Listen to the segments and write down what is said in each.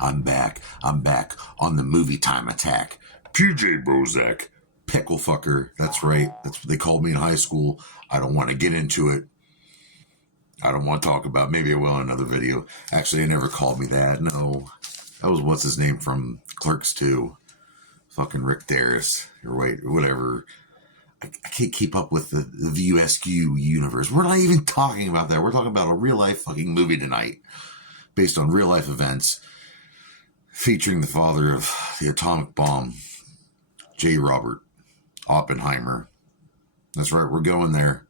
I'm back. I'm back on the movie time attack. PJ Bozak. Pickle fucker. That's right. That's what they called me in high school. I don't want to get into it. I don't want to talk about it. Maybe I will in another video. Actually, they never called me that. No. That was what's his name from Clerks 2. Fucking Rick Darris. Or wait, whatever. I can't keep up with the VUSQ universe. We're not even talking about that. We're talking about a real life fucking movie tonight. Based on real life events. Featuring the father of the atomic bomb. J. Robert Oppenheimer. That's right, we're going there.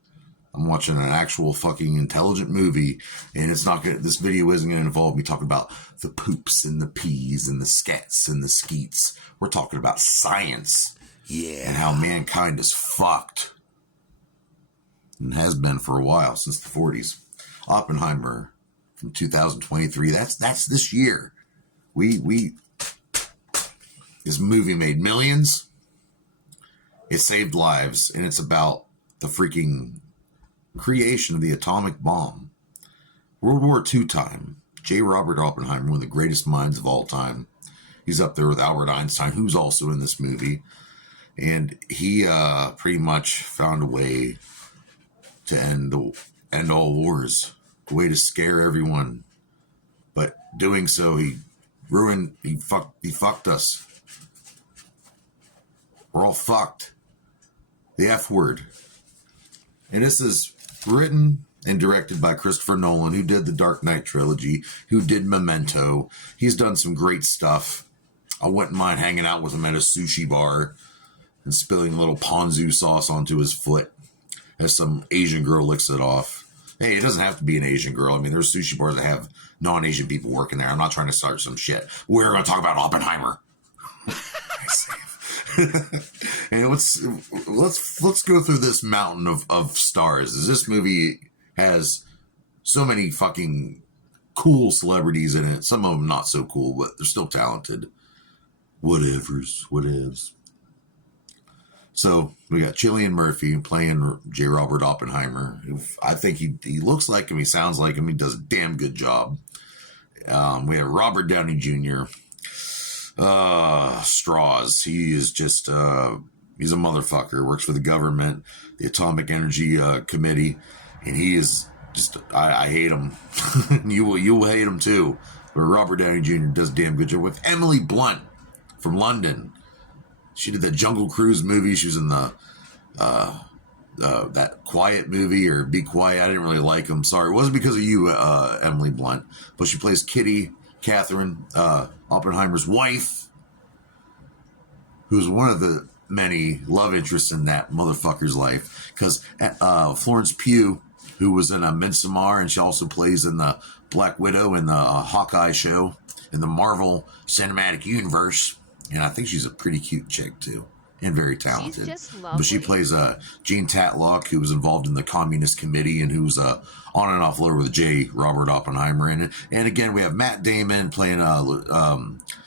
I'm watching an actual fucking intelligent movie, and it's not gonna. This video isn't gonna involve me talking about the poops and the peas and the skets and the skeets. We're talking about science, and how mankind is fucked, and has been for a while since the 40s. Oppenheimer from 2023. That's this year. This movie made millions. It saved lives, and it's about the freaking creation of the atomic bomb. World War II time. J. Robert Oppenheimer, one of the greatest minds of all time. He's up there with Albert Einstein, who's also in this movie. And he pretty much found a way to end all wars. A way to scare everyone. But doing so, he fucked us. We're all fucked. The F word. And this is written and directed by Christopher Nolan, who did the Dark Knight trilogy, who did Memento. He's done some great stuff. I wouldn't mind hanging out with him at a sushi bar and spilling a little ponzu sauce onto his foot as some Asian girl licks it off. Hey, it doesn't have to be an Asian girl. I mean, there's sushi bars that have non-Asian people working there. I'm not trying to start some shit. We're going to talk about Oppenheimer. And let's go through this mountain of stars. This movie has so many fucking cool celebrities in it. Some of them not so cool, but they're still talented. Whatevs. So we got Cillian Murphy playing J. Robert Oppenheimer. I think he looks like him. He sounds like him. He does a damn good job. We have Robert Downey Jr. Straws. He is just he's a motherfucker. Works for the government, the Atomic Energy Committee, and he is just I hate him. you will hate him too. But Robert Downey Jr. does a damn good job with Emily Blunt from London. She did the Jungle Cruise movie. She was in the that Quiet movie or Be Quiet. I didn't really like him. Sorry, it wasn't because of you, Emily Blunt. But she plays Kitty Catherine, Oppenheimer's wife, who's one of the many love interests in that motherfucker's life. Because Florence Pugh, who was in Midsommar, and she also plays in the Black Widow in the Hawkeye show in the Marvel Cinematic Universe. And I think she's a pretty cute chick, too. And very talented. She's just lovely. But she plays Jean Tatlock, who was involved in the Communist Committee and who's on and off lower with J. Robert Oppenheimer in it. And again, we have Matt Damon playing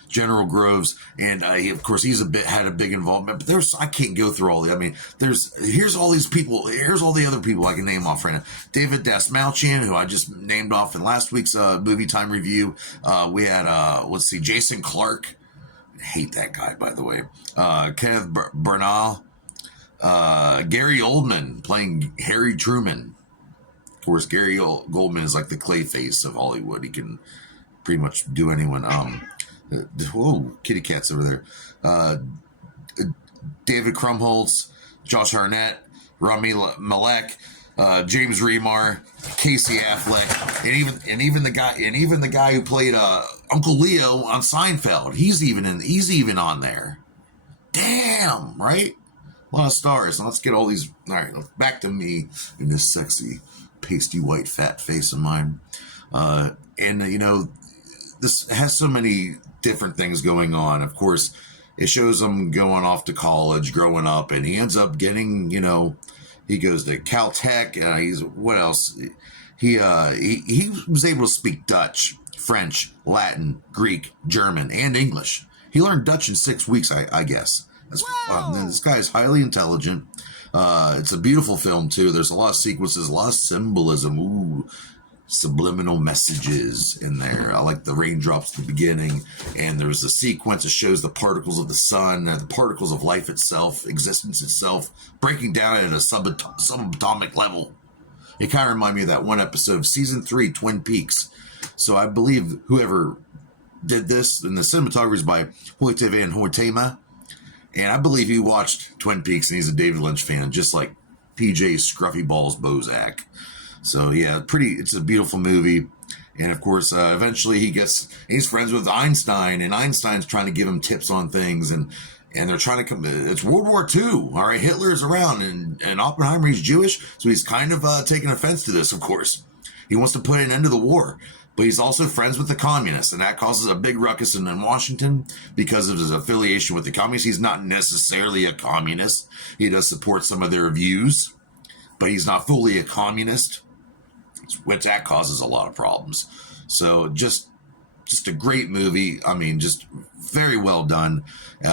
General Groves. And of course, had a big involvement. But I can't go through all the, I mean, here's all these people. Here's all the other people I can name off right now. David Dastmalchian, who I just named off in last week's movie time review. We had, Jason Clarke. I hate that guy, by the way. Kenneth Branagh, Gary Oldman playing Harry Truman. Of course, Gary Oldman is like the Clayface of Hollywood. He can pretty much do anyone. Whoa, kitty cat's over there. David Krumholtz, Josh Hartnett, Rami Malek, James Remar, Casey Affleck, and even the guy who played Uncle Leo on Seinfeld. He's even on there. Damn, right? A lot of stars. And let's get all these. All right, back to me in this sexy, pasty white fat face of mine. This has so many different things going on. Of course, it shows him going off to college, growing up, and he ends up getting, he goes to Caltech. What else? He was able to speak Dutch, French, Latin, Greek, German, and English. He learned Dutch in 6 weeks, I guess. This guy is highly intelligent. It's a beautiful film, too. There's a lot of sequences, a lot of symbolism. Ooh, subliminal messages in there. I like the raindrops at the beginning, and there's a sequence that shows the particles of the sun, the particles of life itself, existence itself, breaking down at a subatomic level. It kind of reminded me of that one episode of season 3, Twin Peaks. So I believe whoever did this, and the cinematography is by Hoyte van Hoytema, and I believe he watched Twin Peaks, and he's a David Lynch fan, just like PJ Scruffy Balls Bozak. So yeah, it's a beautiful movie. And of course, eventually he's friends with Einstein, and Einstein's trying to give him tips on things, and they're trying to come. It's World War II. All right, Hitler's around, and Oppenheimer, he's Jewish, so he's kind of taking offense to this. Of course, he wants to put an end to the war, but he's also friends with the communists, and that causes a big ruckus in Washington because of his affiliation with the communists. He's not necessarily a communist. He does support some of their views, but he's not fully a communist, which that causes a lot of problems. So just a great movie. I mean, just very well done.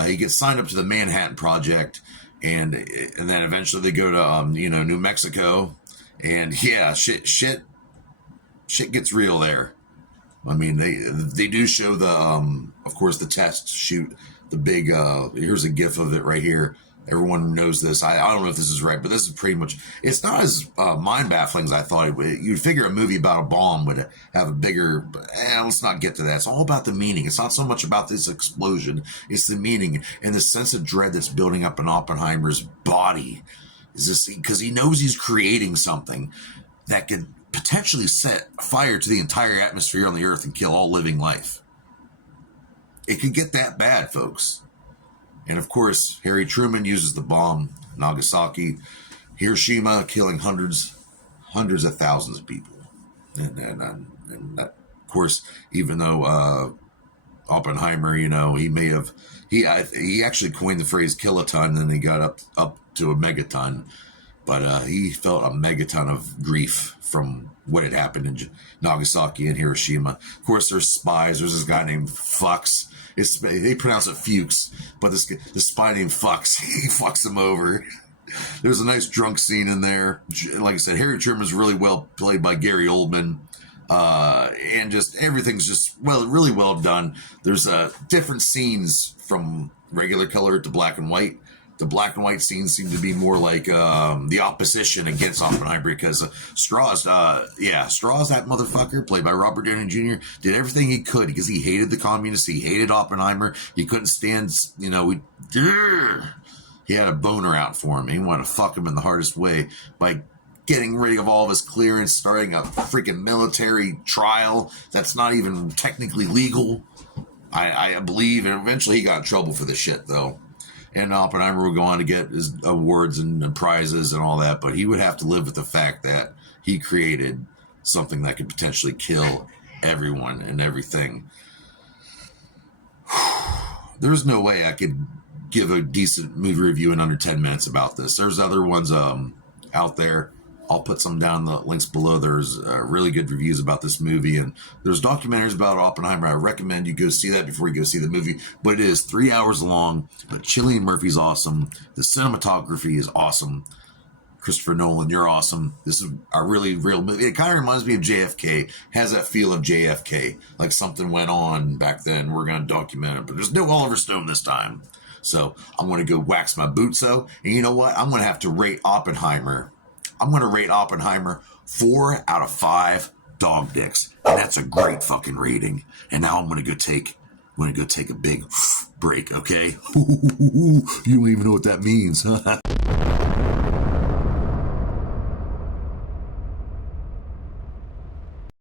He gets signed up to the Manhattan Project, and then eventually they go to New Mexico, and yeah, shit gets real there. I mean, they do show the of course the test shoot, the big here's a gif of it right here. Everyone knows this. I don't know if this is right, but this is pretty much, it's not as mind-baffling as I thought it would. You'd figure a movie about a bomb would have a bigger, let's not get to that. It's all about the meaning. It's not so much about this explosion. It's the meaning and the sense of dread that's building up in Oppenheimer's body. Is this because he knows he's creating something that could potentially set fire to the entire atmosphere on the earth and kill all living life. It could get that bad, folks. And of course, Harry Truman uses the bomb, Nagasaki, Hiroshima, killing hundreds of thousands of people. And that, of course, even though Oppenheimer, he actually coined the phrase kiloton, and he got up to a megaton. But he felt a megaton of grief from what had happened in Nagasaki and Hiroshima. Of course, there's spies. There's this guy named Fuchs. They pronounce it Fuchs, but this spy named Fuchs, he fucks him over. There's a nice drunk scene in there. Like I said, Harry Truman is really well played by Gary Oldman. And just everything's just, really well done. There's different scenes from regular color to black and white. The black and white scenes seem to be more like the opposition against Oppenheimer, because Strauss, that motherfucker, played by Robert Downey Jr., did everything he could because he hated the communists. He hated Oppenheimer. He couldn't stand, he had a boner out for him. He wanted to fuck him in the hardest way by getting rid of all of his clearance, starting a freaking military trial that's not even technically legal, I believe. And eventually he got in trouble for the shit, though. And Oppenheimer would go on to get his awards and prizes and all that, but he would have to live with the fact that he created something that could potentially kill everyone and everything. There's no way I could give a decent movie review in under 10 minutes about this. There's other ones out there. I'll put some down the links below. There's really good reviews about this movie, and there's documentaries about Oppenheimer. I recommend you go see that before you go see the movie. But it is 3 hours long. But Cillian Murphy's awesome. The cinematography is awesome. Christopher Nolan, you're awesome. This is a really real movie. It kind of reminds me of JFK. Has that feel of JFK, like something went on back then. We're going to document it, but there's no Oliver Stone this time. So I'm going to go wax my boots, though. And you know what? I'm going to have to rate Oppenheimer. I'm going to rate Oppenheimer 4 out of 5 dog dicks. And that's a great fucking rating. And now I'm going to go take a big break, okay? You don't even know what that means.